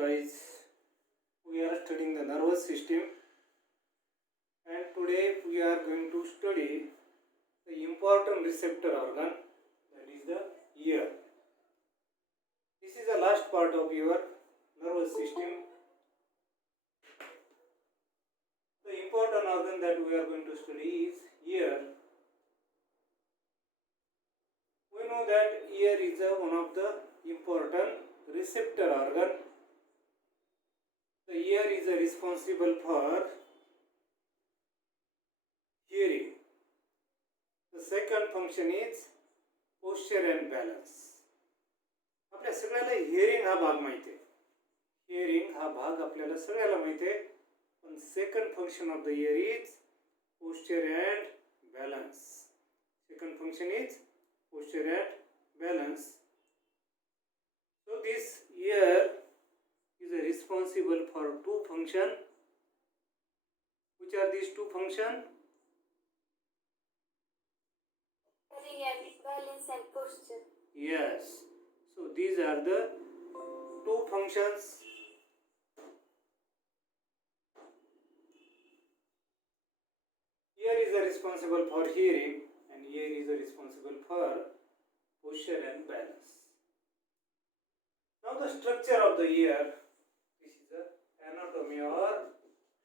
guys, we are studying the nervous system, and today we are going to study the important receptor organ, that is the ear. This is the last part of your nervous system. The important organ that we are going to study is ear. We know that ear is one of the important receptor organ. The ear is responsible for hearing. The second function is posture and balance. आपल्या सगळ्याला हिअरिंग हा भाग माहिती आहे. हिअरिंग हा भाग आपल्याला सगळ्याला माहिती आहे. पण second function of the year is posture and balance. Second function is posture and balance. So this ear is responsible for two functions. Which are these two functions? Hearing, balance and posture. Yes. So these are the two functions. Ear is responsible for hearing and ear is responsible for posture and balance. Now the structure of the ear. This is the anatomy or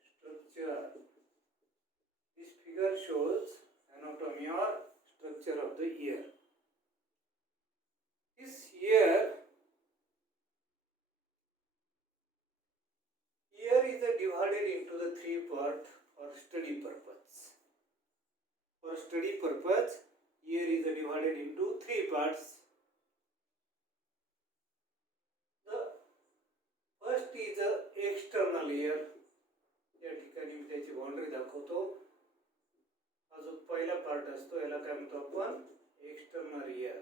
structure. This figure shows anatomy or structure of the ear. This ear is divided into the three parts for study purpose. For study purpose, ear is divided into three parts. The first is the external ear. या ठिकाणी मी त्याची बाउंड्री दाखवतो. हा जो पहिला पार्ट असतो याला काय म्हणतो आपण? External year.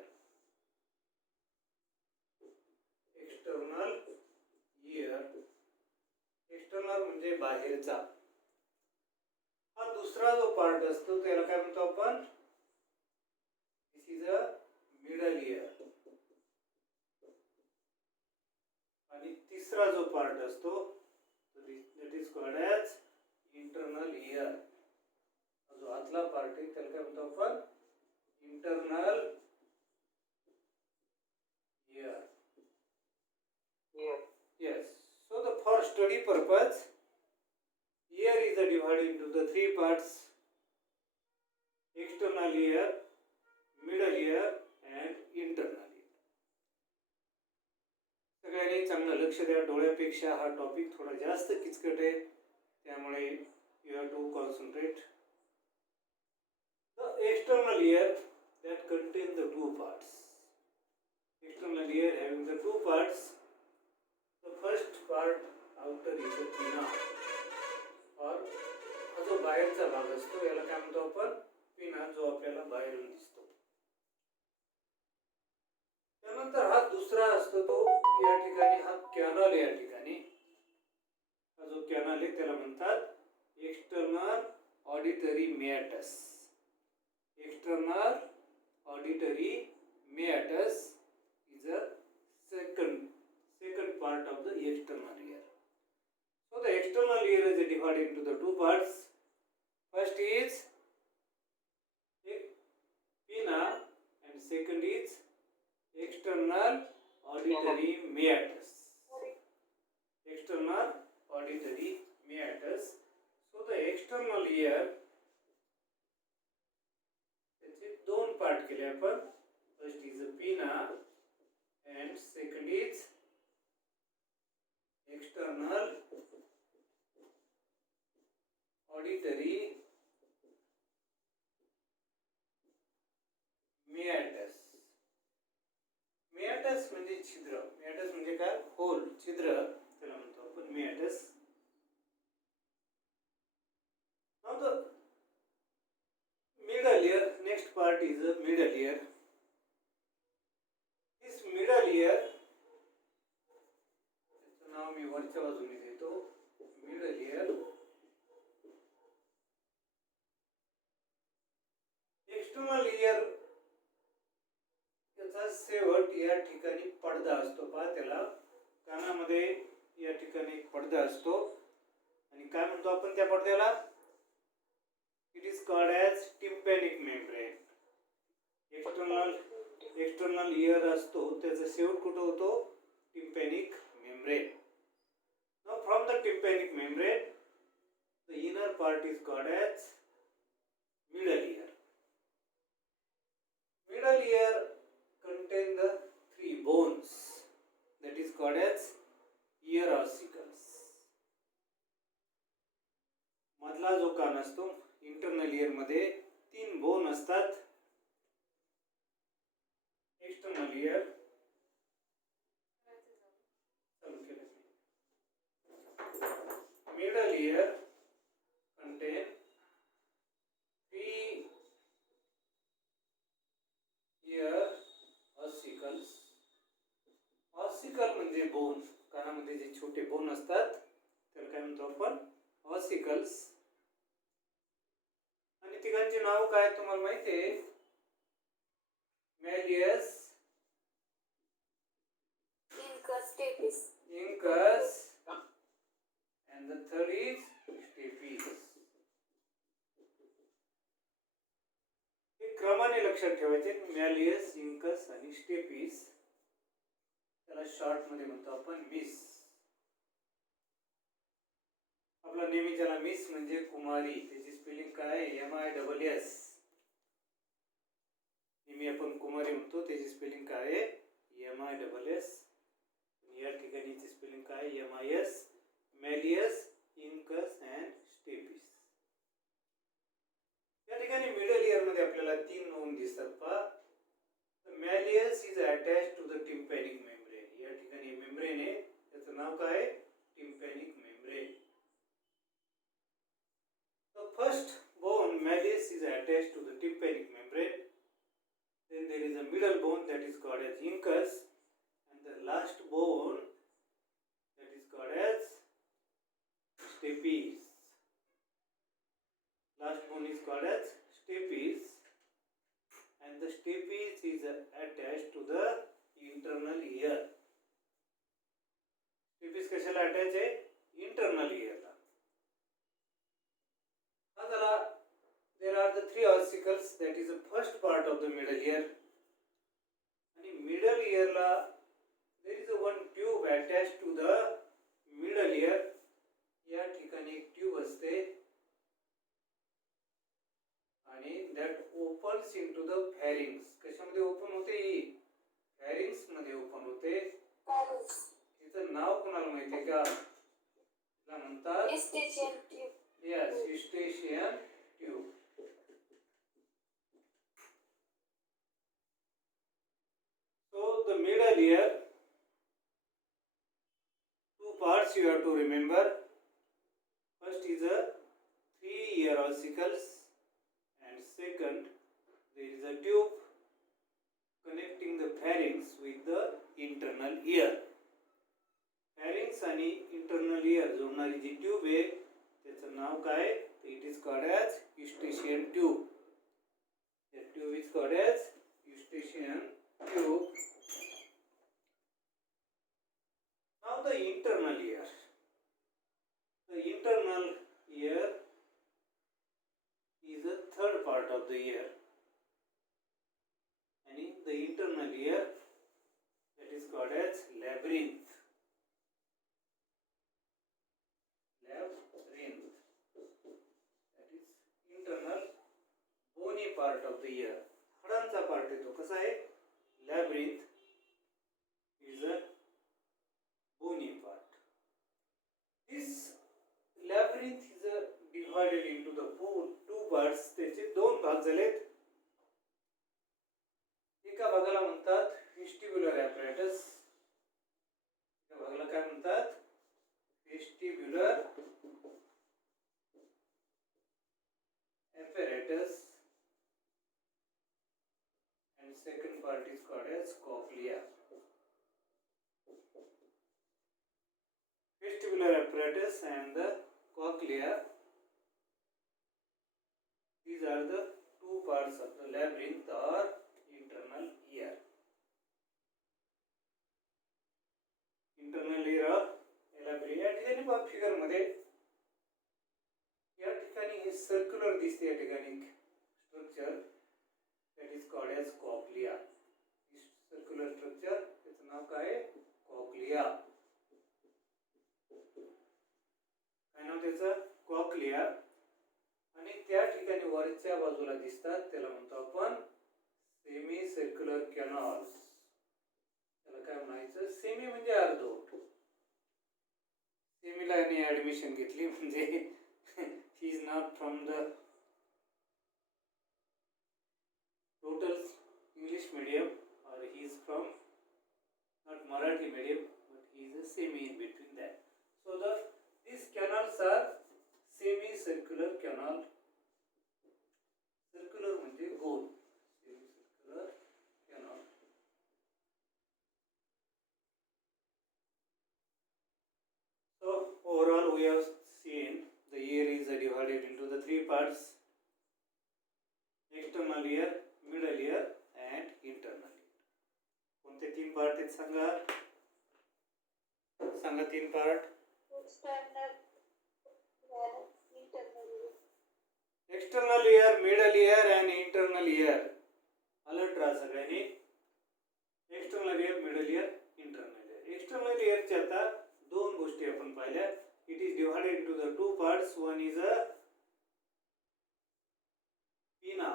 External year. External म्हणजे बाहेरचा. हा दुसरा जो पार्ट असतो त्याला काय म्हणतो आपण? This is a middle year. आणि तिसरा जो पार्ट असतो that is called as internal ear. जो आतला पार्ट आहे त्याला काय म्हणतो आपण? Internal ear. Yes. So for study purpose, ear is divided into the three parts: external ear, middle ear, and internal ear. सगळ्यांनी चांगलं लक्ष द्या. डोळ्यापेक्षा हा टॉपिक थोडा जास्त किचकट आहे, त्यामुळे you have to concentrate. The external ear that contains the two parts. External ear having the two parts. The first part outer is the pinna, or हा जो बाहेरचा भाग असतो याला काय म्हणतो आपण? पिना, जो आपल्याला बाहेरून दिसतो. त्यानंतर हा दुसरा असतो तो या ठिकाणी हा कॅनल. या ठिकाणी हा जो कॅनल आहे त्याला म्हणतात external auditory meatus. External auditory meatus is a second part of the external ear. So the external ear is divided into the two parts. First is pinna and second is external auditory meatus. External auditory meatus. So the external ear त्याचे दोन part केले आपण. First is a pinna and second is external auditory meatus. meatus म्हणजे छिद्र. meatus म्हणजे काय? होल, छिद्र त्याला म्हणतो आपण meatus. Now the middle ear, next part is the middle ear. This middle ear, नाव मी वरच्या बाजूने देतो. Middle year. एक्सटर्नल इयर याचा शेवट या ठिकाणी पडदा असतो. पहा, त्याला कानामध्ये या ठिकाणी एक पडदा असतो आणि काय म्हणतो आपण त्या पडद्याला? It is called as tympanic membrane. External ear असतो, त्याचा शेवट कुठं होतो? Tympanic membrane. Now from the tympanic membrane, the inner part is called as middle ear. Middle ear contain the three bones, that is called as ear ossicles. मधला जो कान असतो internal year मध्ये 3 बोन असतात. External year middle ear contain 3 ear ossicles. Ossicle म्हणजे बोन, कानामध्ये जे छोटे बोन असतात त्याला काय म्हणतो आपण? ऑसिकल्स. आणि तिघांचे नाव काय तुम्हाला माहिती आहे? मॅलियस, incus, stapes. incus, and the third is stapes. हे क्रमाने लक्षात ठेवायचे. मॅलियस, इंकस आणि स्टेपीस. त्याला शॉर्ट मध्ये म्हणतो आपण मिस. आपला नेहमी ज्याला मिस म्हणजे कुमारी, त्याची स्पेलिंग काय? MISS. नेहमी आपण कुमारी म्हणतो, त्याची स्पेलिंग काय आहे? MISS. या ठिकाणीची स्पेलिंग काय? MIS. Malleus, incus and stapes. या ठिकाणी मिडल इयर मध्ये आपल्याला 3 नोंद दिसतात. पहा, malleus is attached to the tympanic membrane. या ठिकाणी मेम्ब्रेन आहे, त्याचं नाव काय? Tympanic membrane. The first bone, malleus, is attached to the tympanic membrane. Then there is a middle bone that is called as incus, and the last bone that is called as stapes. Last bone is called as stapes, and the stapes is attached to the internal ear. Stapes कशाला attach आहे? Internal ear ला. There are the 3 ossicles, that is the first part of the middle ear. And middle ear la there is a one tube attached to the middle ear. या ठिकाणी एक ट्यूब असते आणि that opens into the pharynx. कशामध्ये ओपन होते? ही pharynx मध्ये ओपन होते. Pharynx. तिचं नाव कोणाला माहिती आहे का? तिला म्हणतात Eustachian tube. Yes, Eustachian tube. So the middle ear, 2 parts you have to remember. First is a 3 ear ossicles, and second there is a tube connecting the pharynx with the internal ear. Pharynx आणि internal ear जोडणारी जी ट्यूब आहे त्याचं नाव काय? It is called as Eustachian tube. The tube is called as Eustachian tube. Now the internal ear. The internal ear is the third part of the ear. And in the internal ear, that is called as labyrinth. That is internal bony part of the ear. हाडांचा part आहे तो. कसा आहे? Labyrinth is a bony part. This labyrinth is divided into the 2 parts. त्याचे 2 भाग झालेत. एका भागाला म्हणतात vestibular apparatus. एका भागाला काय म्हणतात? Vestibular apparatus, and second part is called as cochlea. Vestibular apparatus and the cochlea, these are the 2 parts of the labyrinth or internal ear. Internal ear of circular दिसते या ठिकाणी structure that is called as cochlea. Circular structure त्याचं नाव काय आहे? कॉक्लिया. काय नाव त्याचं? कॉक्लिया. आणि त्या ठिकाणी वरच्या बाजूला दिसतात त्याला म्हणतो आपण सेमी सर्क्युलर कॅनॉल्स. त्याला काय म्हणायचं? सेमी म्हणजे अर्धवट. सेमीला याने ऍडमिशन घेतली म्हणजे he is not from the total English medium or he is from not Marathi medium but he is a semi in between that. So these canals are semi-circular canal. Circular म्हणजे गोल. Semi-circular canal. So overall we have seen the ear is divided into the three parts: external ear, middle ear and internal ear. कोणते तीन पार्ट आहेत सांगा? सांगा तीन part. External ear, middle ear and internal ear. Alert राहा सगळ्यांनी. External ear, middle ear, internal ear. External इयरच्या आता दोन गोष्टी आपण पाहिल्या. It is divided into the two parts. One is a pinna,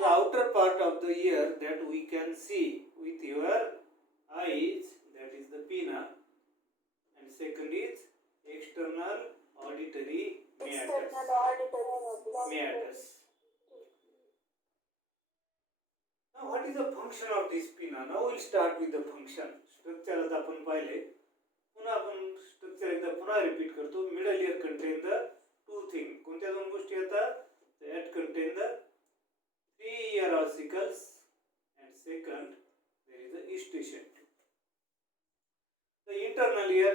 the outer part of the ear that we can see with your eyes, that is the pinna, and second is external auditory meatus. Now what is the function of this pinna? Now we'll start with the function. Structure आता आपण पाहिले. पुन्हा आपण स्ट्रक्चर एकदा पुन्हा रिपीट करतो. Middle year contain the two things. कोणत्या दोन गोष्टी येतात? That contain the three ear ossicles and second there is a eustachian tube. The internal ear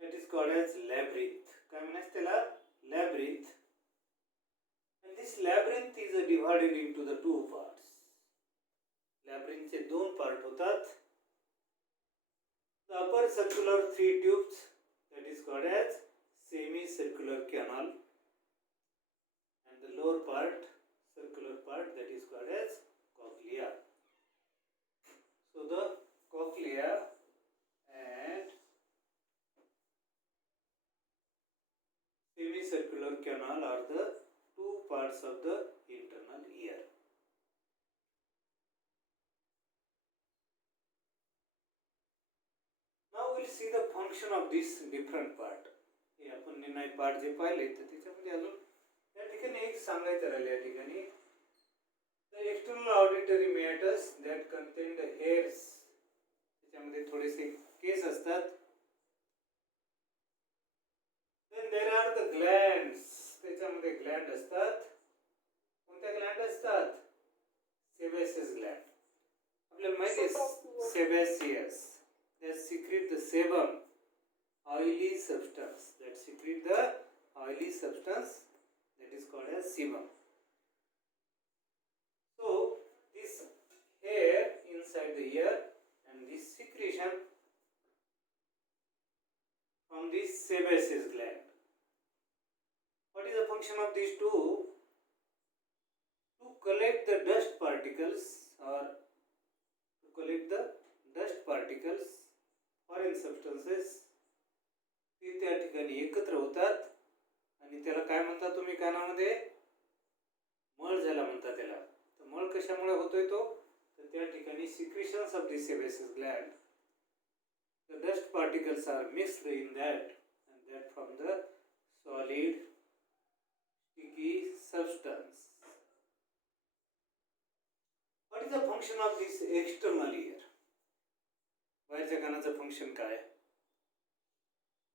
that is called as labyrinth. काय म्हणायचं त्याला? Labyrinth. And this labyrinth is divided into the two parts. Labyrinth चे दोन part होतात. The upper circular three tubes that is called as semicircular canal. The lower part, circular part, that is called as cochlea. So the cochlea and semicircular canal are the two parts of the internal ear. Now we'll see the function of this different part. हे आपण निर्णय पार्ट जे पाहिले तर त्याच्यामध्ये अजून या ठिकाणी एक सांगायचं राहिले. या ठिकाणी the external auditory meatus that contain the hairs. त्याच्यामध्ये थोडेसे केस असतात. Then there are the glands. त्याच्यामध्ये ग्लँड असतात. कोणत्या ग्लँड असतात? Sebaceous gland. आपल्याला माहिती आहे sebaceous that secrete the sebum, oily substance, that secrete the oily substance, that is called as sebum. So this hair inside the ear and this secretion from this sebaceous gland. What is the function of these two? To collect the dust particles or to collect the dust particles, foreign substances. ते त्या ठिकाणी एकत्र होतात आणि त्याला काय म्हणता तुम्ही कानामध्ये? मळ झाला म्हणता त्याला. तर मळ कशामुळे होतोय तो? तर त्या ठिकाणी secretions of the sebaceous gland, the dust particles are mixed in that and that from the solid sticky substance. What is the function of this external ear? बाहेरच्या कानाचं फंक्शन काय?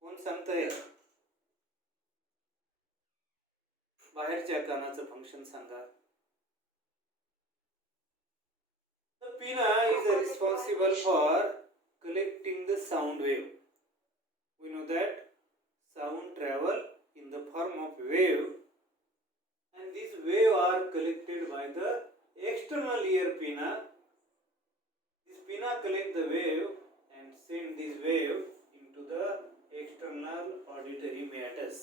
कोण सांगताय? बाहेरच्या कानाचं फंक्शन सांगा. The pinna is responsible for collecting the sound wave. We know that sound travel in the form of wave and these wave are collected by the external ear pinna. This pinna collect the wave and send this wave into the external auditory matters.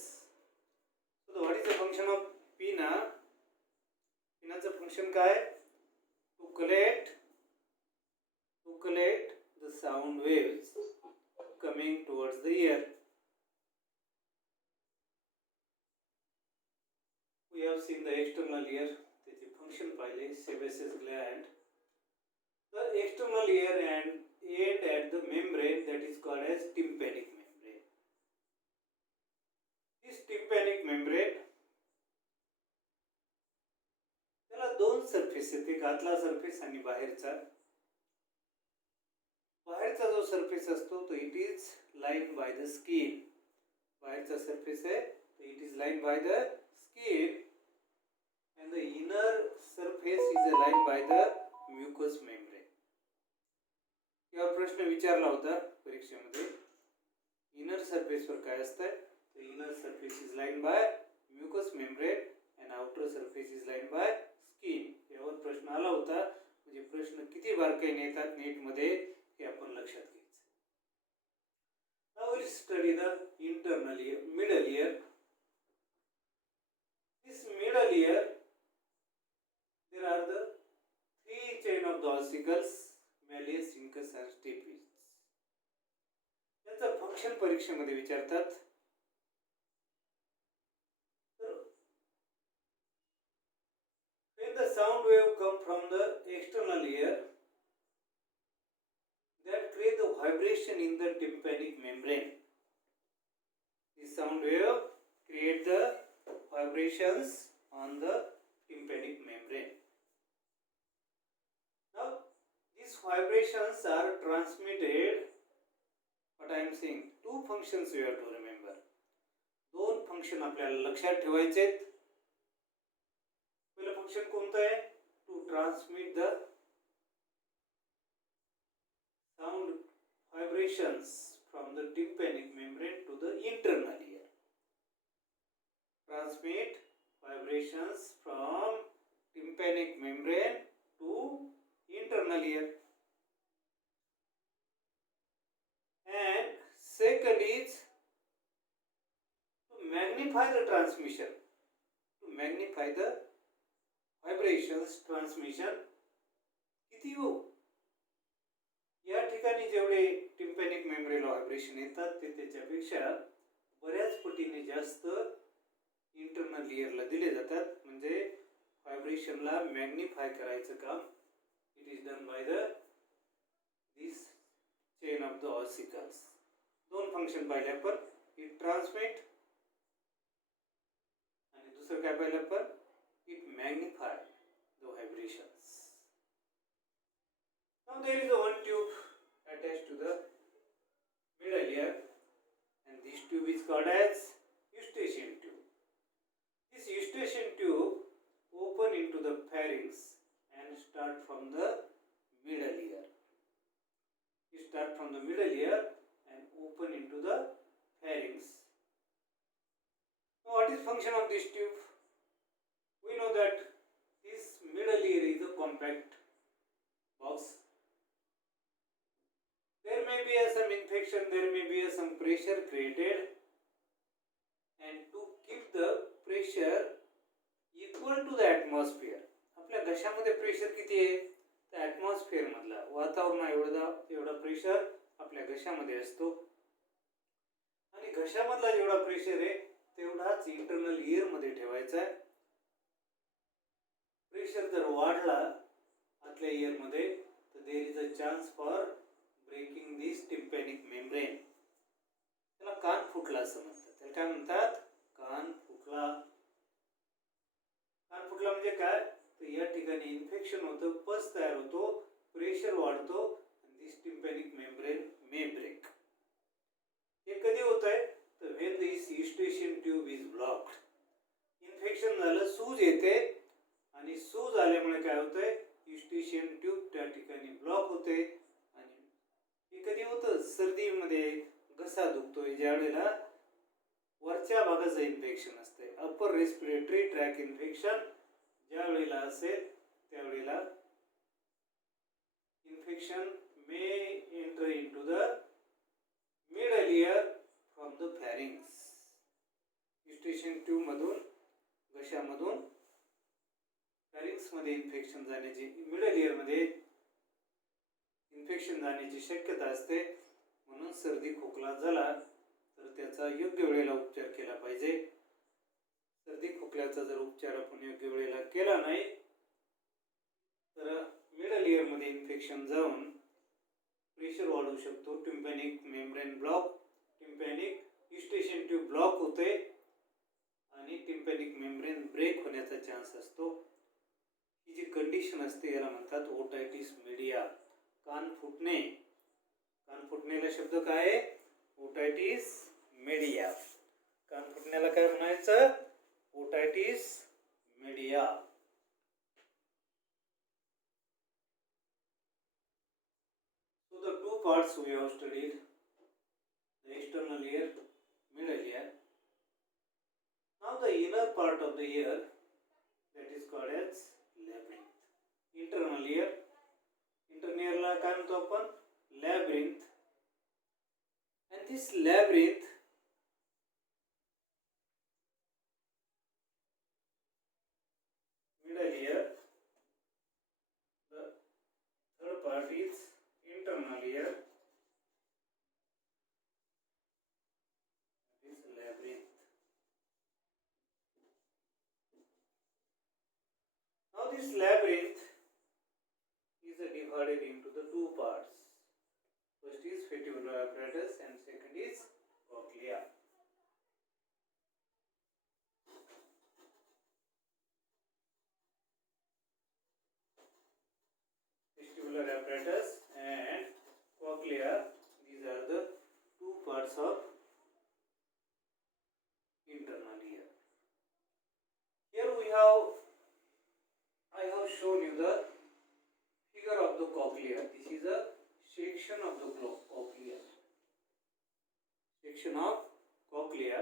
So what is the function of pinna? Pinnaचं function काय? To collect the sound waves coming towards the ear. We have seen the external ear. त्याचे function पाहिले. Sebaceous gland. The external ear and end at the membrane that is called as tympanic membrane. This tympanic membrane, त्याला दोन सरफेस आहेत, एक आतला सरफेस आणि बाहेरचा. बाहेरचा जो सरफेस असतो तो it is lined by the skin. बाहेरचा सरफेस आहे तो it is lined by the skin and the inner surface is aligned by the mucous membrane. यावर प्रश्न विचारला होता परीक्षेमध्ये. इनर सरफेस वर काय असतं? तर inner surface is lined by mucous membrane and outer surface is lined by skin. यावर प्रश्न आला होता. म्हणजे प्रश्न किती बारकाईने येतात नेट मध्ये हे आपण लक्षात घ्यायचं. Now we'll study the internal ear, middle ear. This middle ear, there are the three chain of the ossicles, malleus, incus and stapes. त्याचं फंक्शन परीक्षेमध्ये विचारतात. When the sound wave come from the external ear, that create the vibration in the tympanic membrane. The sound wave create the vibrations on the tympanic membrane. Now these vibrations are transmitted. What I am saying, two functions you have to remember. दोन function आपल्याला लक्षात ठेवायचे आहेत. पहिलं function कोणतं आहे? To transmit the sound vibrations from the tympanic membrane to the internal ear. Transmit vibrations from tympanic membrane to internal ear. And second is to magnify the transmission, to magnify the vibrations transmission. किती हो? या ठिकाणी जेवढे टिम्पॅनिक मेम्ब्रेनला व्हायब्रेशन येतात ते त्याच्यापेक्षा बऱ्याच पटीने जास्त इंटरनल इयरला दिले जातात. म्हणजे व्हायब्रेशनला मॅग्निफाय करायचं काम it is done by the this chain of the ossicles. दोन फंक्शन पाहिले आपण. इट ट्रान्समिट आणि दुसरं काय पाहिलं आपण? It magnify the vibrations. Now there is a one tube attached to the middle ear and this tube is called as eustachian tube. This eustachian tube open into the pharynx and start from the middle ear. You start from the middle ear and open into the pharynx. Now what is function of this tube? We know that this middle ear is a compact box. There may be some infection, there may be some pressure created, and to keep the pressure equal to the atmosphere. आपल्या घशामध्ये प्रेशर किती आहे? तर ॲटमॉस्फिअर मधला वातावरण एवढा प्रेशर आपल्या घशामध्ये असतो. आणि घशामधला जेवढा प्रेशर आहे तेवढाच इंटरनल इयर मध्ये ठेवायचा आहे. प्रेशर जर वाढला आतल्या इयर मध्ये तर there is a chance for breaking this tympanic membrane. त्याला कान फुटला असं म्हणतात. त्याला काय म्हणतात? कान फुटला. कान फुटला म्हणजे काय? तर या ठिकाणी इन्फेक्शन होतं, पस तयार होतो, प्रेशर वाढतो आणि this tympanic membrane may break. हे कधी होत आहे? तर when this eustachian tube is blocked. Infection झालं, सूज येते आणि सूज आल्यामुळे काय होतंय? eustachian ट्यूब त्या ठिकाणी ब्लॉक होते. हे कधी होतं? सर्दीमध्ये घसा दुखतोय ज्या वेळेला वरच्या भागाचं इन्फेक्शन असते, अपर रेस्पिरेटरी ट्रॅक इन्फेक्शन ज्या वेळेला असेल त्यावेळेला इन्फेक्शन मे enter into the middle year from the pharynx. Infection जाण्याची मिडल इयरमध्ये इन्फेक्शन जाण्याची शक्यता असते. म्हणून सर्दी खोकला झाला तर त्याचा योग्य वेळेला उपचार केला पाहिजे. सर्दी खोकल्याचा जर उपचार आपण योग्य वेळेला केला नाही तर मिडल इयरमध्ये इन्फेक्शन जाऊन प्रेशर वाढू शकतो. टिम्पॅनिक मेम्ब्रेन ब्लॉक, टिम्पॅनिक युस्टेशन ट्यूब ब्लॉक होते आणि टिम्पॅनिक मेम्ब्रेन ब्रेक होण्याचा चान्स असतो. ही जी कंडिशन असते याला म्हणतात ओटायटिस मीडिया, कान फुटणे. कान फुटण्याला शब्द काय आहे? Otitis media. कान फुटण्याला काय म्हणायचं? Otitis media. So the two parts we have studied, the external ear, middle ear. Now the inner part of the ear, that is called as labyrinth. Internal ear, internal ear ला काय म्हणतो आपण? Labyrinth. And this labyrinth middle ear, the third part is internal ear. This labyrinth. Now this labyrinth is divided into the two parts. First is vestibular apparatus and second is cochlea. Vestibular apparatus and cochlea, these are the two parts of internal ear. Here I have shown you the figure of the cochlea. This is a section of the cochlea. Section of cochlea.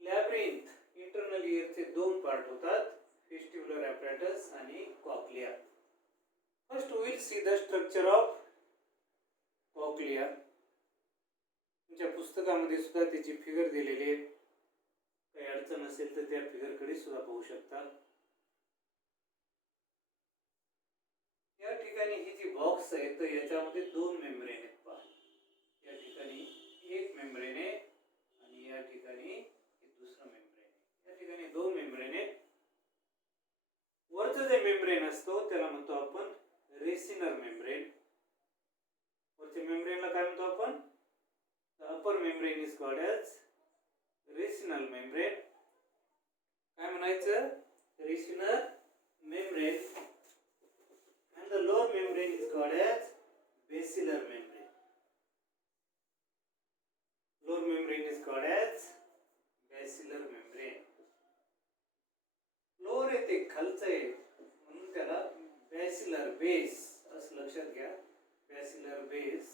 Labyrinth, internal ear चे दोन part होतात, vestibular apparatus आणि cochlea. First we will see the structure of cochlea. तुमच्या पुस्तकामध्ये सुद्धा त्याची फिगर दिलेली आहे. काही अडचण असेल तर त्या फिगर कडे सुद्धा पाहू शकता. या ठिकाणी ही जी बॉक्स आहे तर याच्यामध्ये दोन मेम्ब्रेन आहेत पहा. या ठिकाणी एक मेम्ब्रेन आहे आणि या ठिकाणी एक दुसरा मेम्ब्रेन आहे. या ठिकाणी दोन मेम्ब्रेन आहेत. वरचं जे मेम्ब्रेन असतो त्याला म्हणतो आपण रेसिनर मेम्ब्रेन. वरच्या मेम्ब्रेनला काय म्हणतो आपण? The upper membrane is called as racinal membrane. काय म्हणायचं? Racinal membrane. And the lower membrane is called as basilar membrane. Lower membrane is called as basilar membrane. Lower आहे ते खालचं आहे म्हणून त्याला basilar base असं लक्षात घ्या. Basilar base,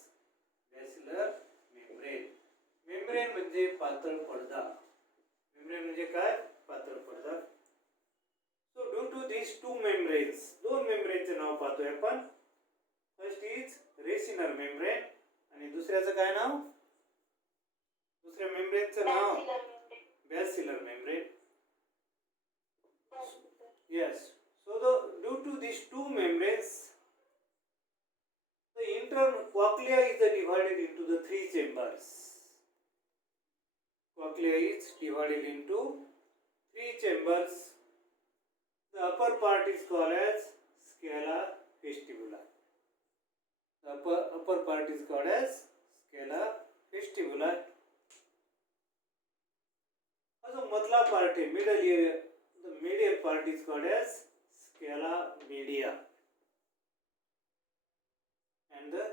basilar membrane. Membrane म्हणजे पातळ पडदा. Membrane म्हणजे काय? पातळ पडदा. So due to these two membranes, दोन membrane चे नाव पाहतोय आपण. First is racinal membrane आणि दुसऱ्याचं काय नाव? दुसऱ्या membrane चं नाव basilar membrane. Yes. So due to these two membranes, the internal cochlea is divided into the three chambers. Cochlea is divided into three chambers. The upper part is called as scala vestibula. The upper part is called as scala vestibula. Also, मधला part है middle ear. The medial part is called as scala media. And the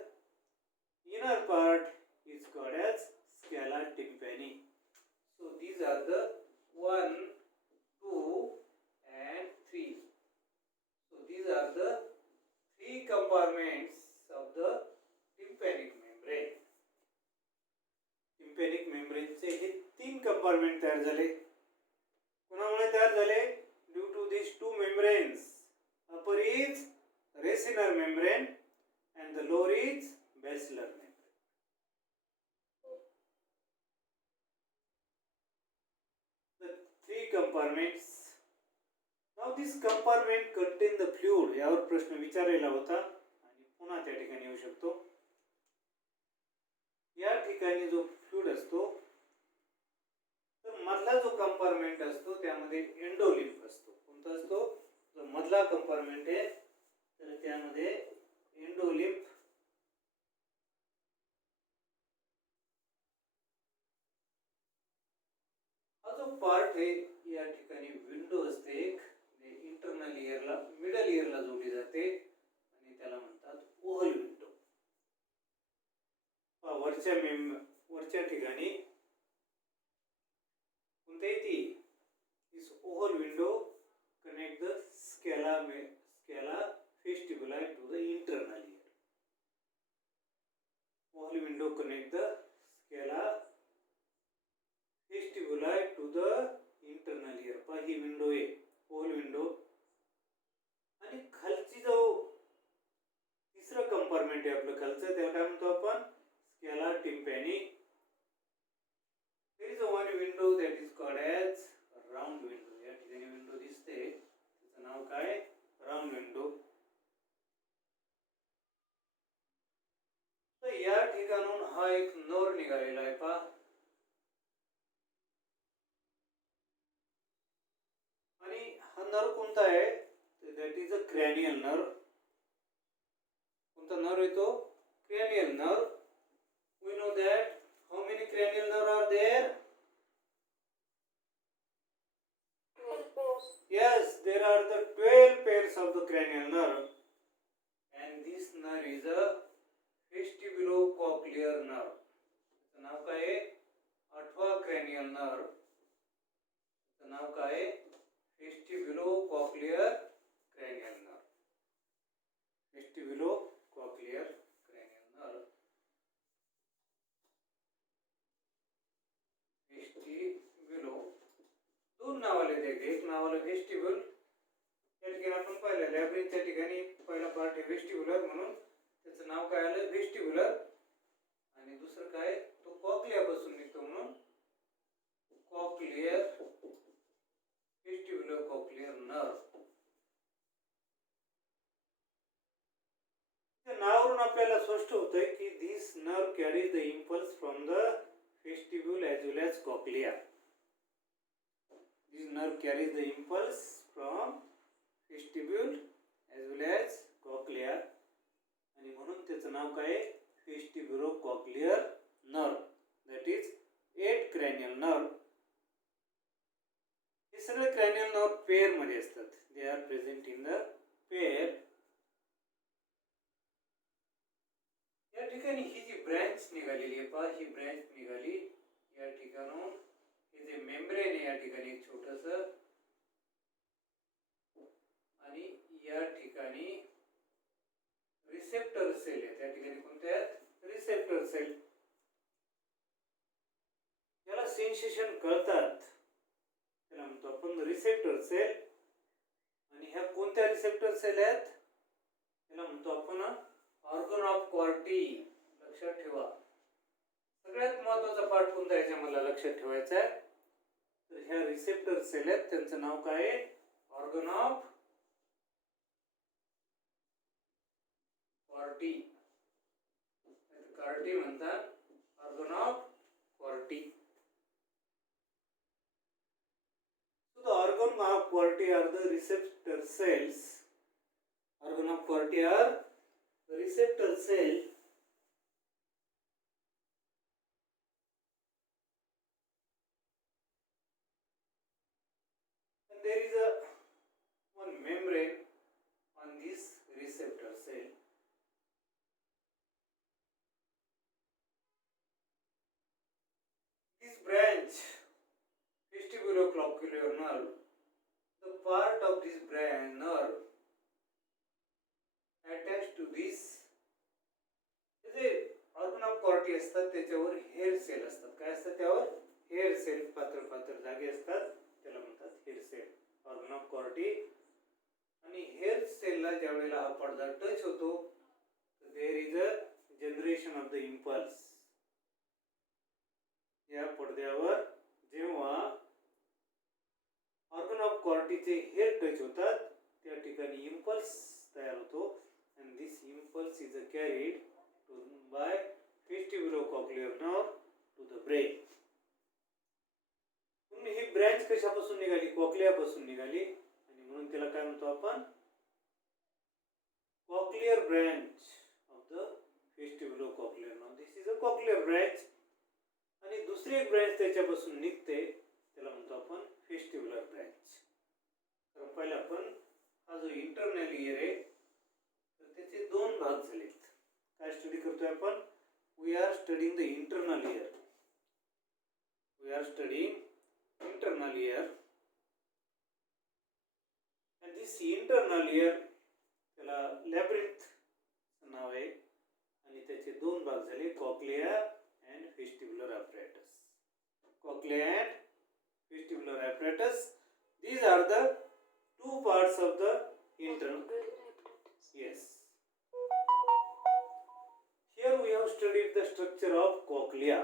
inner part is called as scala tympani. So these are the 1, 2 and 3. So these are the three compartments of the tympanic membrane. Tympanic membrane चे हे तीन कंपार्टमेंट तयार झाले. कोणामुळे तयार झाले? Due to these two membranes. Upper is racinal membrane and the lower is basilar membrane. The three compartments compartments. Now this compartment contain the fluid. यावर प्रश्न विचारलेला होता आणि पुन्हा त्या ठिकाणी येऊ शकतो. या ठिकाणी जो फ्लुइड असतो तर मधला जो कंपार्टमेंट असतो त्यामध्ये एंडोलिम्फ असतो. कोणता असतो? जो मधला कंपार्टमेंट आहे तर त्यामध्ये एंडोलिम्फ हा जो पार्ट आहे या ठिकाणी विंडो असते एक इंटरनल इयरला मिडल इयरला जोडली जाते आणि त्याला म्हणतात ओव्हल विंडो. वरच्या ठिकाणी कोणती आहे ती? This oval window connect the scala vestibuli to the internal ear. Oval window connect the scala vestibuli to the internal ear. पहा ही विंडो आहे ओव्हल विंडो. आणि खालची जो तिसरं कंपार्टमेंट आहे आपलं खालचं त्याला काय म्हणतो आपण? स्केला टिम्पॅनी. There is a one window that is called as round window. या ठिकाणी विंडो दिसते त्याचं नाव काय? Round window. तर या ठिकाणून हा एक नर निघालेला आहे पहा. आणि हा नर कोणता आहे? That is a cranial nerve. कोणता नर्व आहे तो? Cranial nerve. We know that how many cranial nerve are there? 12 pairs. Yes, there are the 12 pairs of the cranial nerve, and this nerve is a vestibulocochlear nerve. त्याचं नाव काय आहे? 8वा cranial nerve. त्याचं नाव काय आहे? vestibulocochlear cranial nerve. vestibulocochlear cranial nerve. वेस्टिब्युलो दोन नावाले द्यायचे. एक नावाला वेस्टिब्युल त्या ठिकाणी आपण पाहिलं लॅब्रिंथ त्या ठिकाणी पहिला पार्ट आहे वेस्टिब्युलर म्हणून त्याचं नाव काय आलं? वेस्टिब्युलर. आणि दुसरं काय? तो कॉक्लिया पासून निघतो म्हणून कॉक्लियर वेस्टिब्युलो कॉक्लियर नर्व. त्या नावावरून आपल्याला स्पष्ट होतंय की this nerve carries the impulse from the vestibule as well as cochlea. This nerve carries the impulse from vestibule as well as cochlea आणि म्हणून त्याचं नाव काय आहे? vestibulocochlear nerve. That is 8 cranial nerve. हे सगळे cranial nerve पेअर मध्ये असतात. They are present in the pair. या ठिकाणी ही जी ब्रँच निघालेली आहे पहा ही ब्रँच निघाली या ठिकाणून हे जे मेम्ब्रेन आहे या ठिकाणी एक छोटंसं आणि या ठिकाणी रिसेप्टर सेल आहे. त्या ठिकाणी कोणते आहेत? Receptor cell. याला सेन्सेशन कळतात त्याला म्हणतो आपण रिसेप्टर सेल. आणि ह्या कोणत्या रिसेप्टर सेल आहेत? त्याला म्हणतो आपण ऑर्गन ऑफ कॉर्टी. लक्षात ठेवा सगळ्यात महत्त्वाचा पार्ट कोणता याच्या मला लक्षात ठेवायचा आहे तर ह्या रिसेप्टर सेल आहेत त्यांचं नाव काय आहे? Organ of Corti. कॉर्टी म्हणतात organ of Corti. So the organ of Corti are the receptor cells. Organ of Corti are the receptor cell. And there is a one membrane on this receptor cell. This branch, vestibulocochlear nerve, the part of this branch nerve attached to this जे organ of Corti असतात त्याच्यावर hair cell असतात. काय असतात त्यावर? Hair cell. पातळ पातळ जागे असतात त्याला म्हणतात hair cell. Organ of Corti आणि हेअर सेलला ज्या वेळेला हा पडदा टच होतो there is a generation of the impulse. या पडद्यावर जेव्हा ऑर्गन कॉर्टीचे हेअर टच होतात त्या ठिकाणी इम्पल्स तयार होतो and this impulse is carried by vestibulocochlear nerve to the brain. म्हणून ही ब्रँच कशापासून निघाली? कॉक्लियापासून निघाली आणि म्हणून त्याला काय म्हणतो आपण? Cochlear branch of the vestibulocochlear nerve. This is a cochlear branch. आणि दुसरी एक ब्रँच त्याच्यापासून निघते त्याला म्हणतो आपण व्हेस्टिब्युलर ब्रँच. तर पहिला आपण हा जो इंटरनल इयर आहे तर त्याचे दोन भाग झालेत. काय स्टडी करतोय आपण? We are studying the internal ear. We are studying internal ear and this internal ear त्याला लॅब्रिंथ नाव आहे आणि त्याचे दोन भाग झाले cochlea and vestibular apparatus. Cochlea and vestibular apparatus. These are the two parts of the internal. Yes. Here we have studied the structure of cochlea.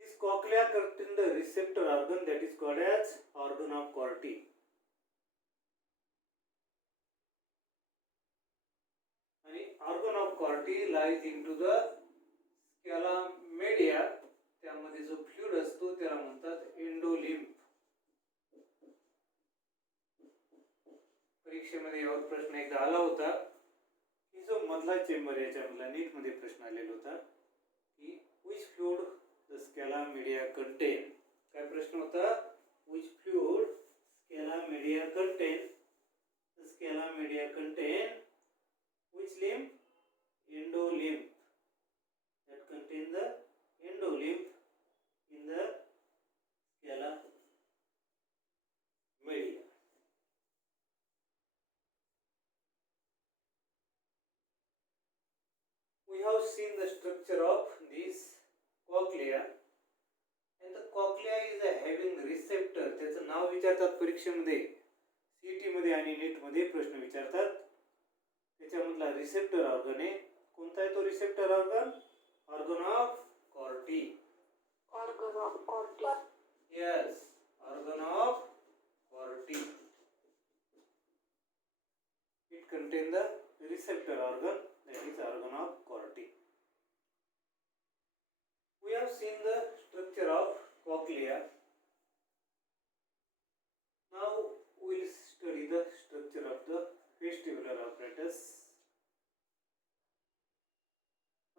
This cochlea contains the receptor organ that is called as organ of Corti. Organ of Corti lies into the scala media. त्यामध्ये जो फ्लुइड असतो त्याला म्हणतात एंडोलिम्फ. परीक्षेमध्ये यावर प्रश्न एकदा आला होता की जो मधला चेंबर याच्यामधला नीट मध्ये प्रश्न आलेला होता की which fluid the scala media contain. काय प्रश्न होता? which fluid scala media contain. The scala media contain which limb? Endolymph. That contain the endolymph in the scala media. We have seen the structure of this cochlea and the cochlea is having receptor. त्याचं नाव विचारतात परीक्षेमध्ये, सीईटी मध्ये आणि नीट मध्ये प्रश्न विचारतात. त्याच्यामधला receptor organ आहे. कोणता आहे तो रिसेप्टर ऑर्गन? ऑर्गन ऑफ कॉर्टी. Organ of Corti. Yes, organ of Corti. It contains the receptor organ, that is organ of Corti. We have seen the structure of cochlea. Now we will study the structure of the vestibular apparatus.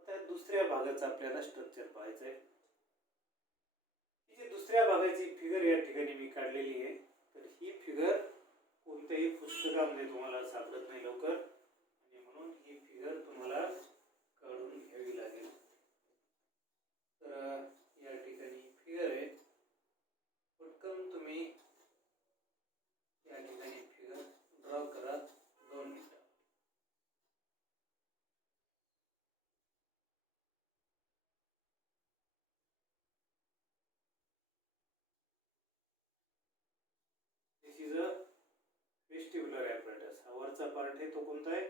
आता दुसऱ्या भागाचं आपल्याला स्ट्रक्चर पाहायचं आहे. दुसऱ्या भागाची फिगर या ठिकाणी मी काढलेली आहे. तर ही फिगर कोणत्याही पुस्तकामध्ये तुम्हाला सापडत नाही लवकर आणि म्हणून ही फिगर तुम्हाला काढून घ्यावी लागेल. तर या ठिकाणी फिगर आहे. पटकन तुम्ही या ठिकाणी फिगर ड्रॉ करा. 2 मिनिटं. This is a vestibular apparatus. हा वरचा पार्ट आहे तो कोणता आहे?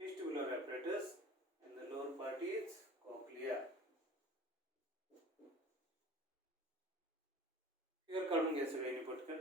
Vestibular apparatus and the lower part is cochlea. Figure काढून घ्या सगळ्यांनी पटकन.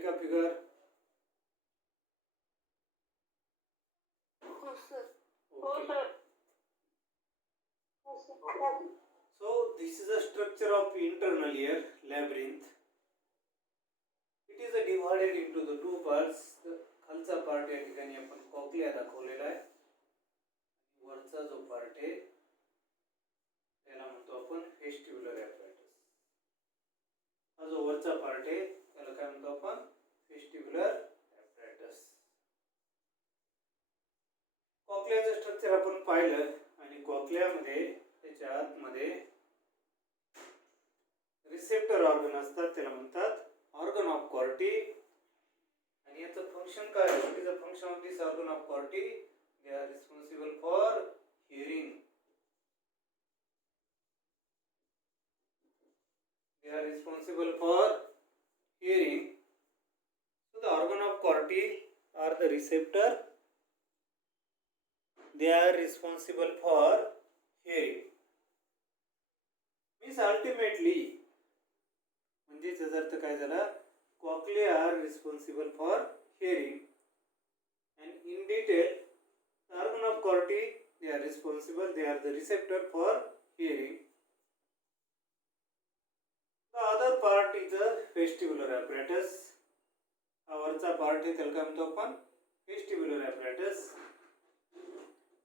झाली का फिगर? हो sir. Okay. So this is a structure of internal ear labyrinth. It is divided into the two parts. खालचा पार्ट या ठिकाणी आपण कॉक्लिया दाखवलेला आहे. वरचा जो पार्ट आहे त्याला म्हणतो आपण व्हेस्टिब्युलर ॲपॅरेटस. हा जो वरचा पार्ट आहे त्याला काय म्हणतो आपण? व्हेस्टिब्युलर ॲपॅरेटस. कॉक्लियाचं स्ट्रक्चर आपण पाहिलं आणि कॉक्लियामध्ये त्याच्या आतमध्ये रिसेप्टर ऑर्गन असतात, त्याला म्हणतात ऑर्गन ऑफ कॉर्टी. आणि याचं फंक्शन काय आहे? What is the function of this organ of Corti? They are responsible for hearing. They are responsible for hearing. So the organ of Corti are the receptor. They are responsible for hearing. Means ultimately, म्हणजे याचा अर्थ काय झाला? Cochlea are responsible for hearing, and in detail, the organ of Corti, they are responsible. They are the receptor for hearing. The other part is the vestibular apparatus. वरचा पार्ट आहे त्याला काय म्हणतो आपण? Vestibular apparatus.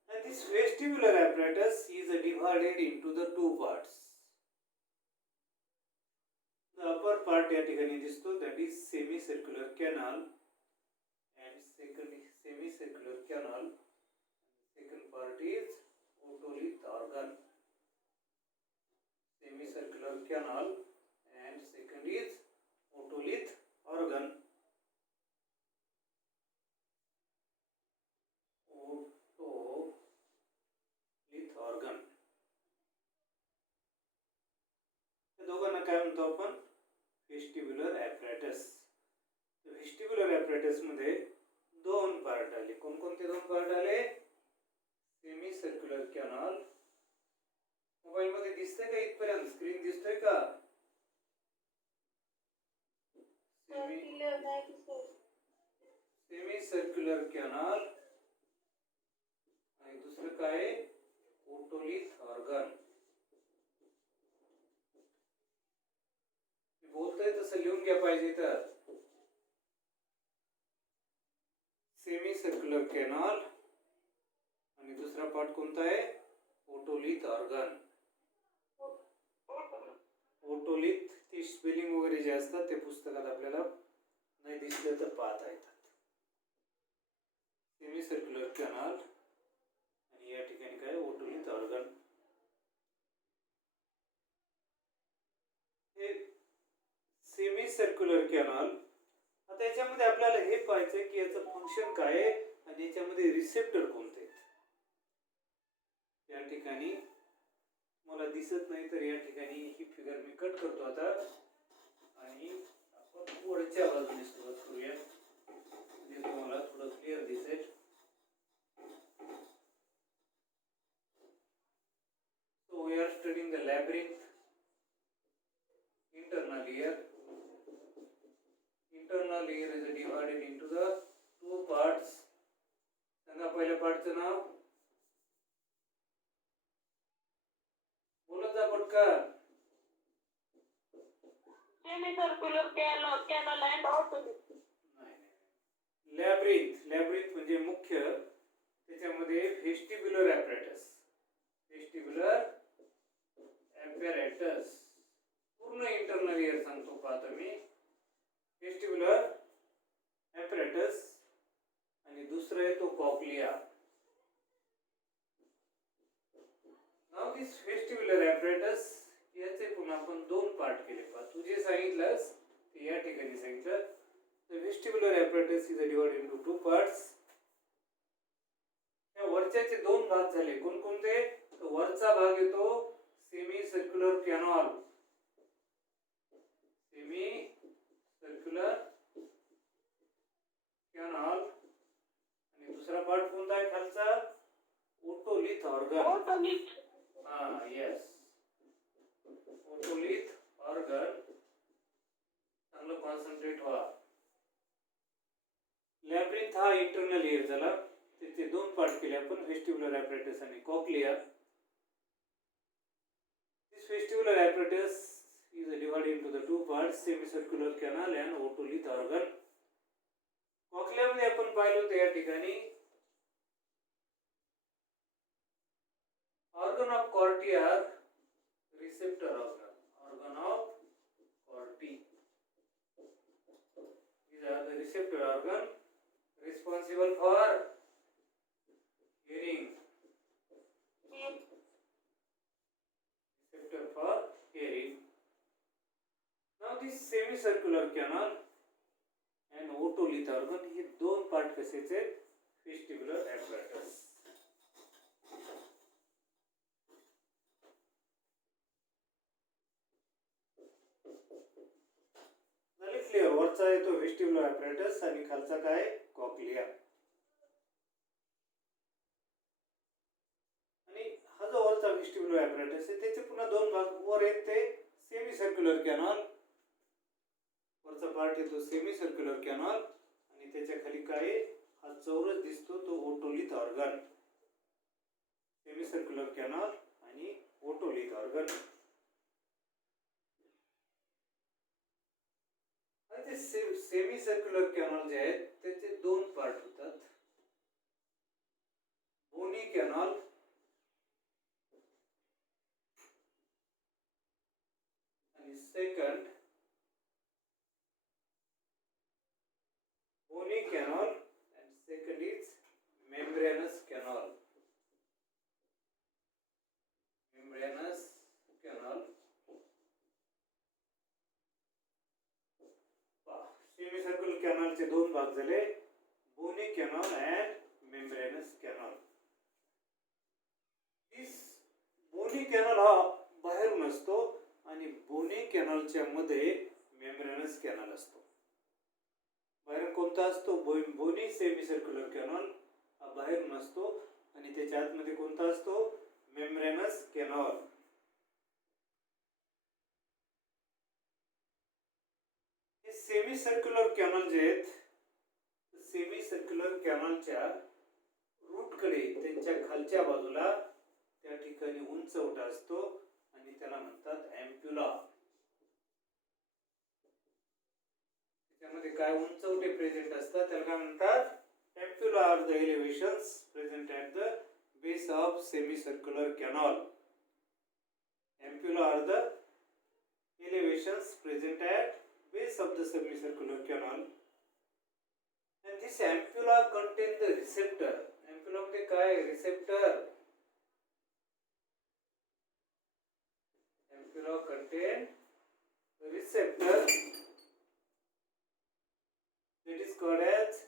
And this vestibular apparatus is divided into the two parts. The upper part या ठिकाणी दिसतो, that is semicircular canal, and second semicircular canal. Second part is otolith organ. Semicircular canal and second is otolith organ. Otolith organ. या दोघांना काय म्हणतो आपण? व्हेस्टिब्युलर ॲपॅरेटस. व्हेस्टिब्युलर ॲपॅरेटस मध्ये दोन पार्ट आले. कोणकोणते दोन पार्ट आले? Semi circular canal. मोबाईल मध्ये दिसतंय का इथपर्यंत? स्क्रीन दिसतोय का? सेमी सर्क्युलर कॅनल आणि दुसरं काय? Otolith organ. बोलतोय तसं लिहून घ्या पाहिजे तर. सेमी सर्क्युलर कॅनल आणि दुसरा पार्ट कोणता आहे? Otolith organ. ओटोलिथ ती स्पेलिंग वगैरे जे असतात ते पुस्तकात आपल्याला नाही दिसलं तर पाहता येतात. सेमी सर्क्युलर कॅनल आणि या ठिकाणी काय? Otolith organ. हे सेमी सर्क्युलर कॅनल. आता याच्यामध्ये आपल्याला हे पाहायचं की याचं फंक्शन काय आहे आणि याच्यामध्ये रिसेप्टर कोणते आहेत. या ठिकाणी मला दिसत नाही तर या ठिकाणी ही फिगर मी कट करतो आता आणि आपण वरच्या बाजूने सुरुवात करूया म्हणजे तुम्हाला थोडं क्लिअर दिसेल. So we are studying the labyrinth, internal ear. Internal ear is divided into the two parts. सांगा पहिल्या पार्टचं नाव. बोलत जा पटकन. Semicircular canal and otolith. लॅब्रिंथ. लॅब्रिंथ म्हणजे मुख्य. त्याच्यामध्ये व्हेस्टिब्युलर ॲपॅरेटस. व्हेस्टिब्युलर ॲपॅरेटस पूर्ण इंटरनल इयर सांगतो पाहतो मी. व्हेस्टिब्युलर ॲपॅरेटस आणि दुसरं आहे तो कॉक्लिया. नाव दिस व्हेस्टिब्युलर ॲपॅरेटस याचे पुन्हा आपण दोन पार्ट केले पहा. तू जे सांगितलंस ते या ठिकाणी सांगितलं. The vestibular apparatus is divided into two parts. या वरच्याचे दोन भाग झाले. कोणकोणते? तो वरचा भाग येतो semi circular canal. Semi circular canal आणि दुसरा पार्ट कोणता आहे खालचा? Otolith organ. Otolith. हां यस. Otolith organ. चांगलं कॉन्सन्ट्रेट व्हा. लॅब्रिंथ हा इंटरनल इयर झाला. त्याचे दोन पार्ट केले आपण, व्हेस्टिब्युलर ॲपरेटस आणि cochlea. This vestibular apparatus is divided into the two parts, semicircular canal and otolith organ. Cochlea मध्ये आपण पाहिलं होतं या ठिकाणी organ of Corti are receptor organ of Corti. These are the receptor organ responsible for hearing. Receptor for hearing. Now this semicircular canal and otolith organ हे दोन पार्ट कशाचे व्हेस्टिब्युलर ॲपरेटस. झाले क्लिअर. वरचा येतो व्हेस्टिब्युलर ॲपरेटस आणि खालचा काय कॉक्लिया. आणि हा जो वरचा व्हेस्टिब्युलर ॲपरेटस आहे त्याचे पुन्हा दोन भाग. वर आहेत ते सेमीसर्क्युलर कॅनॉल, वरचा पार्ट येतो सेमीसर्क्युलर कॅनॉल आणि त्याच्या खाली काय हा चौरस दिसतो तो ओटोलिथ ऑर्गन. सेमीसर्क्युलर कॅनॉल आणि ओटोलिथ ऑर्गन. ते सेमीसर्क्युलर कॅनॉल जे आहेत त्याचे दोन पार्ट होतात. बोनी कॅनॉल आणि second bony canal and second is membranous canal. Membranous canal. Semicircular canal चे दोन भाग झाले, bony canal and membranous canal. This bony canal हा बाहेरून असतो आणि बोनी कॅनलच्या मध्ये मेम्ब्रेनस कॅनल असतो. बाहेरून कोणता असतो बोनी सेमीसर्क्युलर कॅनल हा बाहेरून असतो आणि त्याच्या आतमध्ये कोणता असतो मेम्ब्रेनस कॅनल. हे सेमीसर्क्युलर कॅनल जे आहेत सेमीसर्क्युलर कॅनलच्या रूट कडे त्यांच्या खालच्या बाजूला त्या ठिकाणी उंच ओटा असतो आणि त्याला म्हणतात एम्प्युला. त्यामध्ये काय उंचवटे प्रेझेंट असतात त्याला काय म्हणतात ampulla are the elevations present at the base of semicircular canal. Ampulla are the elevations present at base of the semicircular canal. and this ampulla contain the receptor. Ampulla मध्ये काय receptor. Ampulla contain receptor that is called as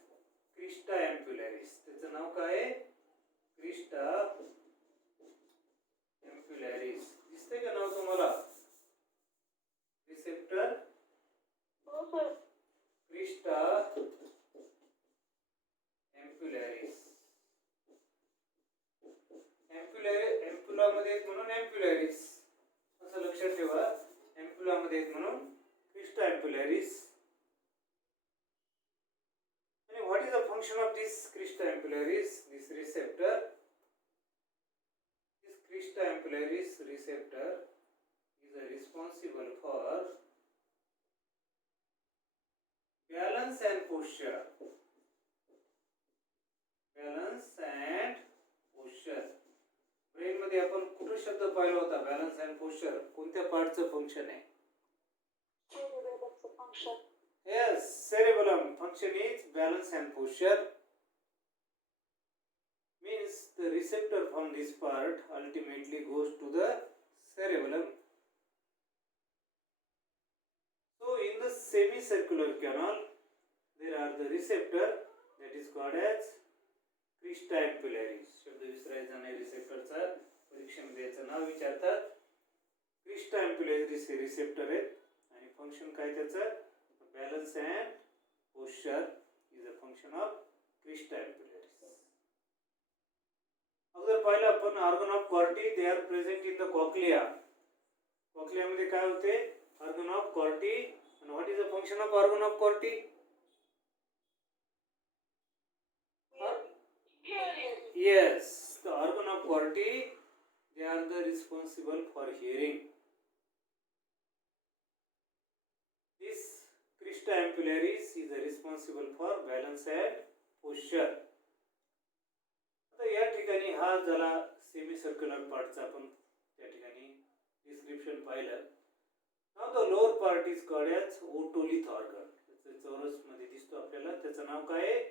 crista ampullaris. त्याचं नाव काय आहे Crysta ampullaris. दिसते का नाव तुम्हाला रिसेप्टर हो सर. Crysta ampullaris. एम्प्युला मध्ये आहेत म्हणून एम्प्युलॅरिस असं लक्षात ठेवा. एम्प्युला मध्ये आहेत म्हणून Crysta ampullaris. What is the function of this crista ampullaris, this receptor? This crista ampullaris receptor is responsible for balance and posture. Balance and posture. Brain मध्ये आपण कुठे शब्द पाहिला होता बॅलन्स अँड पोश्चर. कोणत्या पार्टचं फंक्शन आहे? Cerebellum's function. Yes, cerebellum function is balance and posture. Means the receptor from this part ultimately goes to the cerebellum. So in the semicircular canal there are the receptor that is called as crista ampullaris. शब्द विसरायचा नाही रिसेप्टरचा. परीक्षेमध्ये याचं नाव विचारतात. Crysta ampullaris हे रिसेप्टर आहेत आणि फंक्शन काय त्याचं balance and posture is a function of crista ampullaris. अगोदर पाहिलं आपण organ of Corti they are present in the cochlea. cochlea मध्ये काय होते organ of Corti and what is the function of organ of Corti? Hearing. Yes, the organ of Corti, they are the responsible for hearing. This crista ampullaris is responsible for balance and posture. आता या ठिकाणी हा झाला semi circular पार्टचा आपण त्या ठिकाणी डिस्क्रिप्शन पाहिलं. नाव the lower part is called as otolith organ. त्याचं चौरस मध्ये दिसतो आपल्याला. त्याचं नाव काय आहे?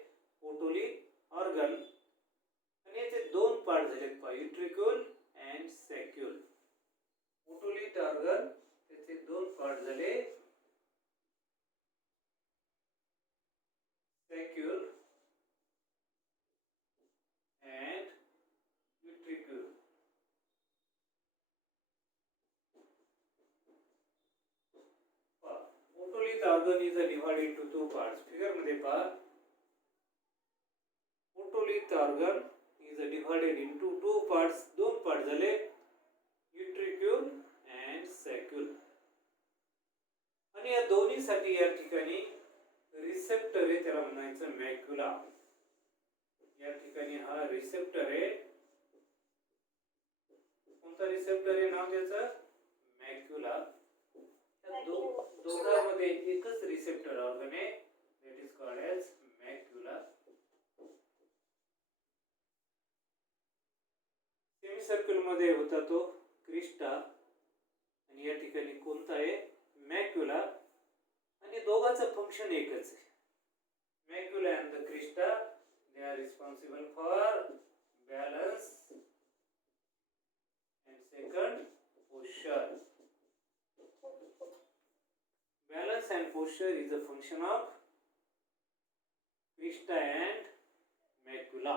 Otolith organ. आणि याचे दोन पार्ट झालेत पहा, युट्रिक्युल अँड सॅक्युल. ओटोलिथ ऑर्गन त्याचे दोन पार्ट झाले, सॅक्युल अँड युट्रिक्युल. Otolith organ is divided into two parts. Figure मध्ये पहा, otolith organ is divided into two parts. दोन पार्ट झाले, युट्रिक्युल अँड सॅक्युल. आणि या दोन्हीसाठी या ठिकाणी रिसेप्टर आहे, त्याला म्हणायचं मॅक्युला. या ठिकाणी हा रिसेप्टर आहे. कोणता रिसेप्टर आहे? नाव त्याचं मॅक्युला. दोघांमध्ये एकच रिसेप्टर ऑर्गन आहे, that is called as macula. Semi circle मध्ये होता तो क्रिस्टा, आणि या ठिकाणी कोणता आहे? मॅक्युला. आणि दोघांचं फंक्शन एकच आहे. Macula and the crista, they are responsible for balance and second posture. Balance and posture is a function of crista and macula.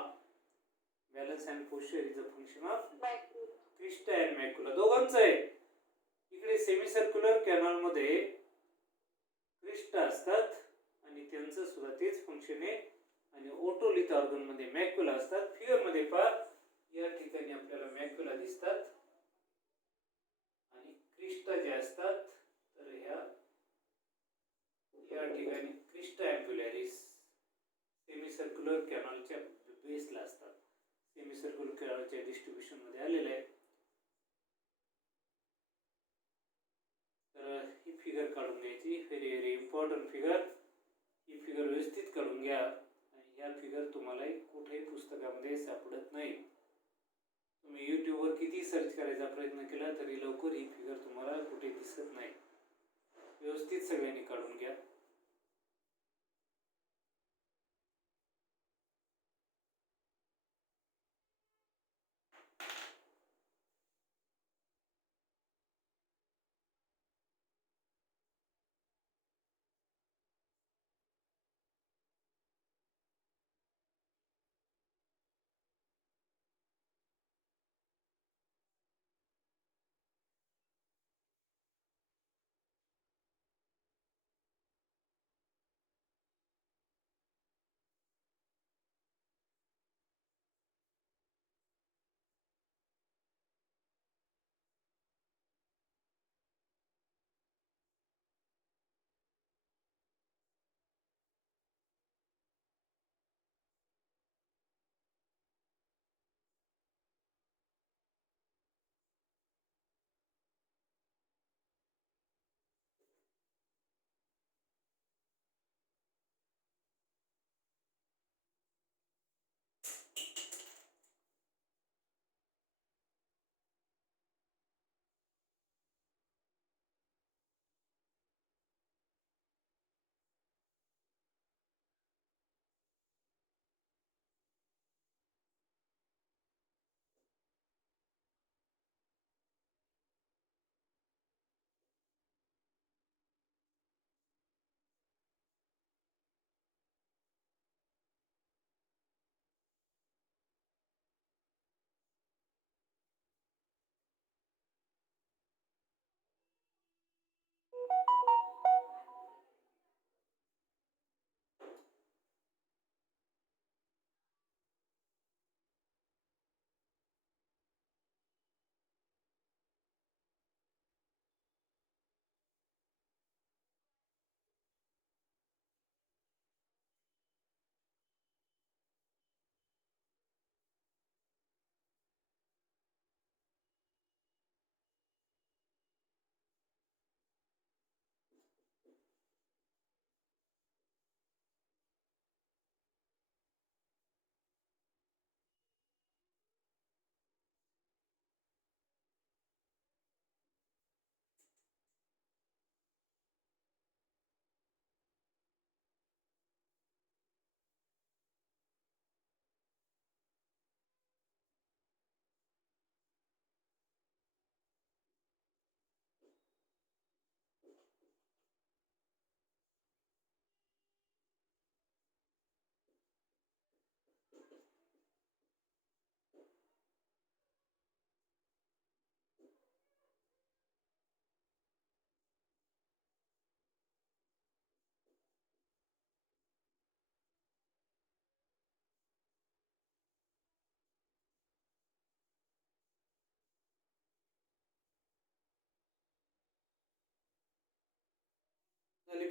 Balance and posture is a function of crista and macula. दोघांचं आहे. इकडे semi circular canal मध्ये क्रिस्टा असतात आणि त्यांचं सुद्धा तेच फंक्शन आहे. आणि ओटोलिथ ऑर्गन मध्ये मॅक्युला असतात. फिगर मध्ये पहा, या ठिकाणी आपल्याला मॅक्युला दिसतात आणि क्रिस्टा जे असतात तर या ठिकाणी क्रिस्टा अँप्युलॅरिस सेमी सर्क्युलर कॅनलच्या बेसला असतात. सेमी सर्क्युलर कॅनलच्या डिस्ट्रीब्युशन मध्ये आलेलं आहे. तर ही फिगर काढून घ्यायची, व्हेरी व्हेरी इम्पॉर्टंट फिगर. ही फिगर व्यवस्थित काढून घ्या. आणि ह्या फिगर तुम्हाला कुठेही पुस्तकामध्ये सापडत नाही. तुम्ही यूट्यूबवर किती सर्च करायचा प्रयत्न केला तरी लवकर ही फिगर तुम्हाला कुठे दिसत नाही. व्यवस्थित सगळ्यांनी काढून घ्या.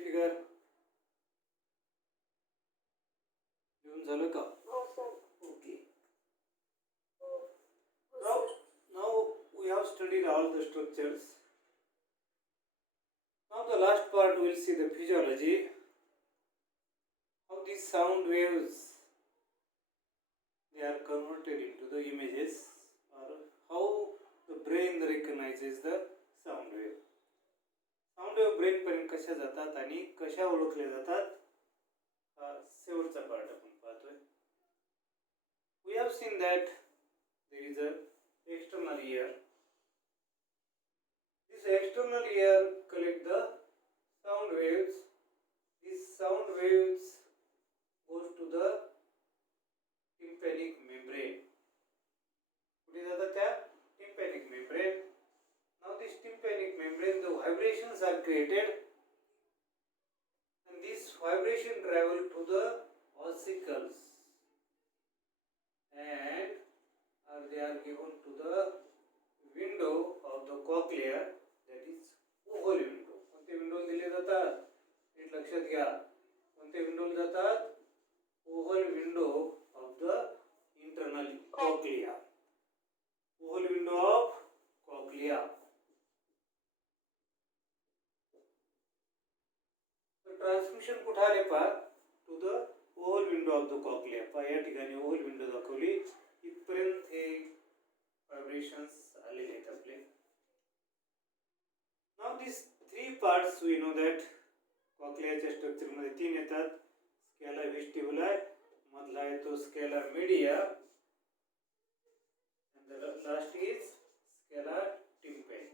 फिगर लिहून झालं का? हो सर. ओके. हो. हो Now, sir. now we have studied all the structures. Now the last part we'll see the physiology. How these sound waves they are converted into the images, or how the brain recognizes the sound wave. Sound wave brain पर्यंत कशा जातात आणि कशा ओळखल्या जातात हा शेवटचा part आपण पाहतोय. We have seen that there is a external ear. This external ear collect the sound waves. This sound waves goes to the tympanic membrane. कुठे जातात त्या tympanic membrane. Now this tympanic membrane, the vibrations are created, and this vibration travel to the ossicles, and they are given to the window of the cochlea, that is oval window. कोणते window दिले जातात हे लक्षात घ्या. कोणते window जातात? Oval window of the internal cochlea. Oval window of cochlea. Transmission कुठे आले पहा? To the oval window of the cochlea. पहा या ठिकाणी ओव्हल विंडो दाखवली. इथपर्यंत हे व्हायब्रेशन्स आलेले आहेत आपले. Now this three parts we know that कॉक्लियाच्या स्ट्रक्चर मध्ये तीन येतात. स्केला व्हेस्टिब्युला, मधला येतो scala media, and the last is scala tympani.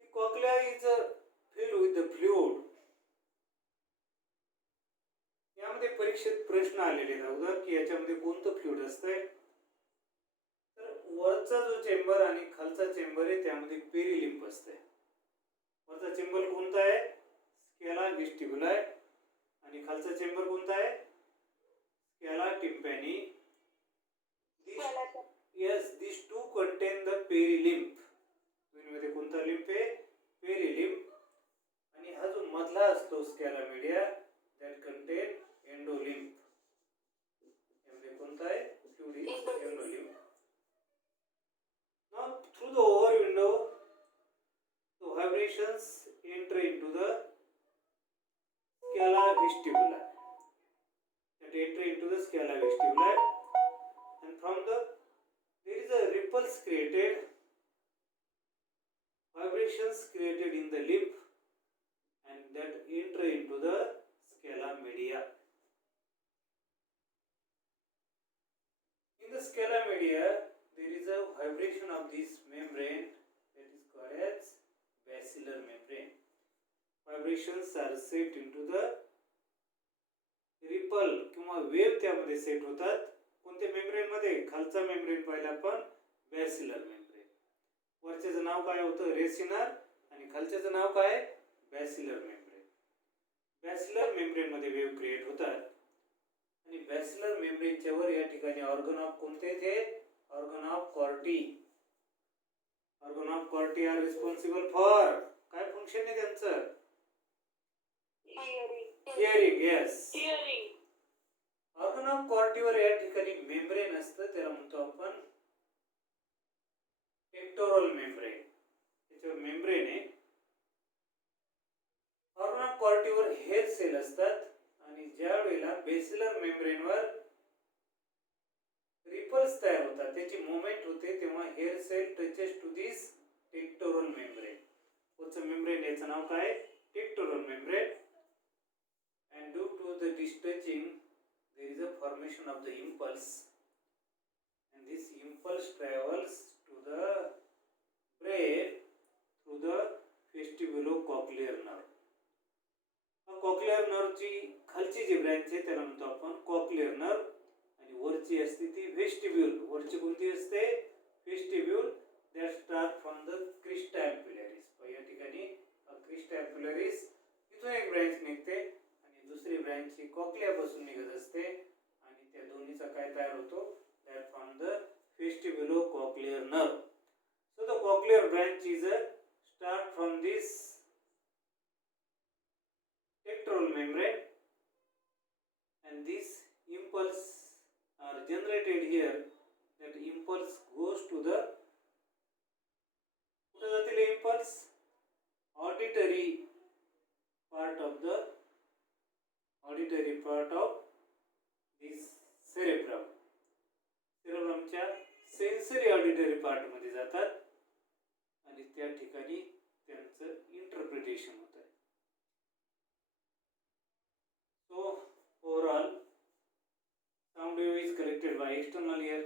The cochlea is filled with the fluid. यामध्ये परीक्षेत प्रश्न आलेले आहेत अगोदर की याच्यामध्ये कोणतं फ्लुइड असतंय. तर वरचा जो चेंबर आणि खालचा चेंबर आहे त्यामध्ये पेरिलिम्फ असते. वरचा चेंबर कोणता आहे? स्केला व्हेस्टिब्युला आहे, आणि खालचा चेंबर कोणता आहे? स्केला टिम्पॅनी. Yes, these two contain the perilymph. मध्ये कोणता लिम्फ आहे? पेरिलिम्फ. आणि हा जो मधला असतो Scala media that contain endolymph. यामध्ये कोणता आहे? Fluid is endolymph. Now through the over window the vibrations enter into the scala vestibula. That enter into the scala vestibula, and from there is a ripples created, vibrations created in the lymph, and that enter into the scala media. In the scala media there is a vibration of this membrane that is called as basilar membrane. Vibrations are set into the ripple किंवा वेव्ह त्यामध्ये सेट होतात. कोणत्या मेम्ब्रेन मध्ये? खालचा मेम्ब्रेन पाहिला आपण बॅसिलर मेम्ब्रेन. वरच्याचं नाव काय होतं? रेसिनर, आणि खालच्याचं नाव काय? बॅसिलर मेम्ब्रेन. बॅसिलर मेम्ब्रेन मध्ये वेव्ह क्रिएट होतात, आणि बॅसिलर मेम्ब्रेनच्या वर या ठिकाणी ऑर्गन ऑफ कोणते थे? Organ of Corti. Organ of Corti are responsible for काय फंक्शन आहे त्यांचं? Hearing. Yes, hearing. Organ of कॉर्टीवर या ठिकाणी मेम्ब्रेन असतं, त्याला म्हणतो आपण पेक्टोरल मेम्ब्रेन. त्याच्यावर मेम्ब्रेन आहे. ऑर्गन ऑफ कॉर्टीवर हेअर सेल असतात, आणि ज्या वेळेला बेसिलर मेम्ब्रेनवर रिपल्स तयार होतात, त्याची मूवमेंट होते, तेव्हा hair cell touches to this tectorial membrane. पुढचं मेम्ब्रेन याचं नाव काय? Tectorial membrane. And due to the touching there is a formation of the impulse, and this impulse travels to the brain through the vestibulocochlear nerve. Cochlear nerve ची खालची जी ब्रँच आहे त्याला म्हणतो आपण कॉक्लिअर नर्व, आणि वरची असते ती व्हेस्टिब्यूल. वरची कोणती असते? व्हेस्टिब्यूल. that start from the crista ampullaris. या ठिकाणी क्रिस्टा एम्प्युलरिस इथून एक ब्रँच निघते, दुसरी ब्रँच ही कॉक्लिया पासून निघत असते, आणि त्या दोन्हीचा काय तयार होतो? that from the vestibulocochlear nerve. So the cochlear cochlear branch is a start from this pectoral membrane, and this impulse are generated here. That impulse goes to the कुठे जातील impulse auditory part of this cerebrum. cerebrumच्या sensory auditory part मध्ये जातात आणि त्या ठिकाणी त्यांचं इंटरप्रिटेशन होत आहे. So overall sound wave is collected by external ear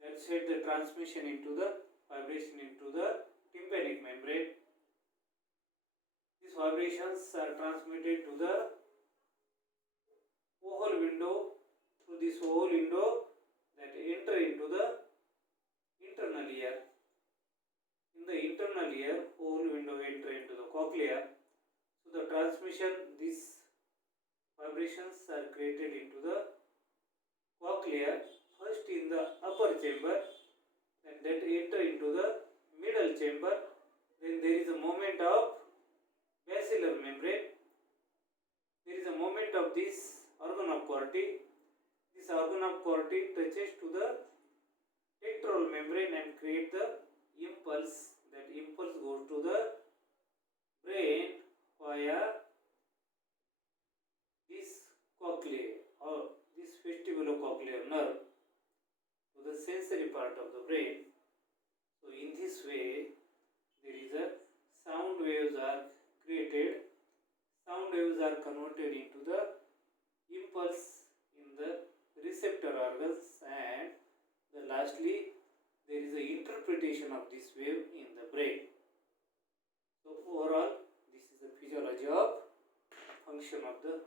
that set the transmission into the vibration into the tympanic membrane. These vibrations are transmitted to the oval window, through this oval window that enter into the internal ear. In the internal ear, oval window enter into the cochlea. So the transmission, these vibrations are created into the cochlea, first in the upper chamber, and that enter into the middle chamber. Then there is a movement of basilar membrane. There is a movement of this organ of Corti. This organ of Corti touches to the pectoral membrane and create the impulse. That impulse goes to the brain via this cochlea or this vestibulocochlear nerve to the sensory part of the brain. So in this way there is a sound waves are created. Sound waves are converted into the impulse in the receptor organs, and lastly there is a interpretation of this wave in the brain. So overall this is the physiology of function of the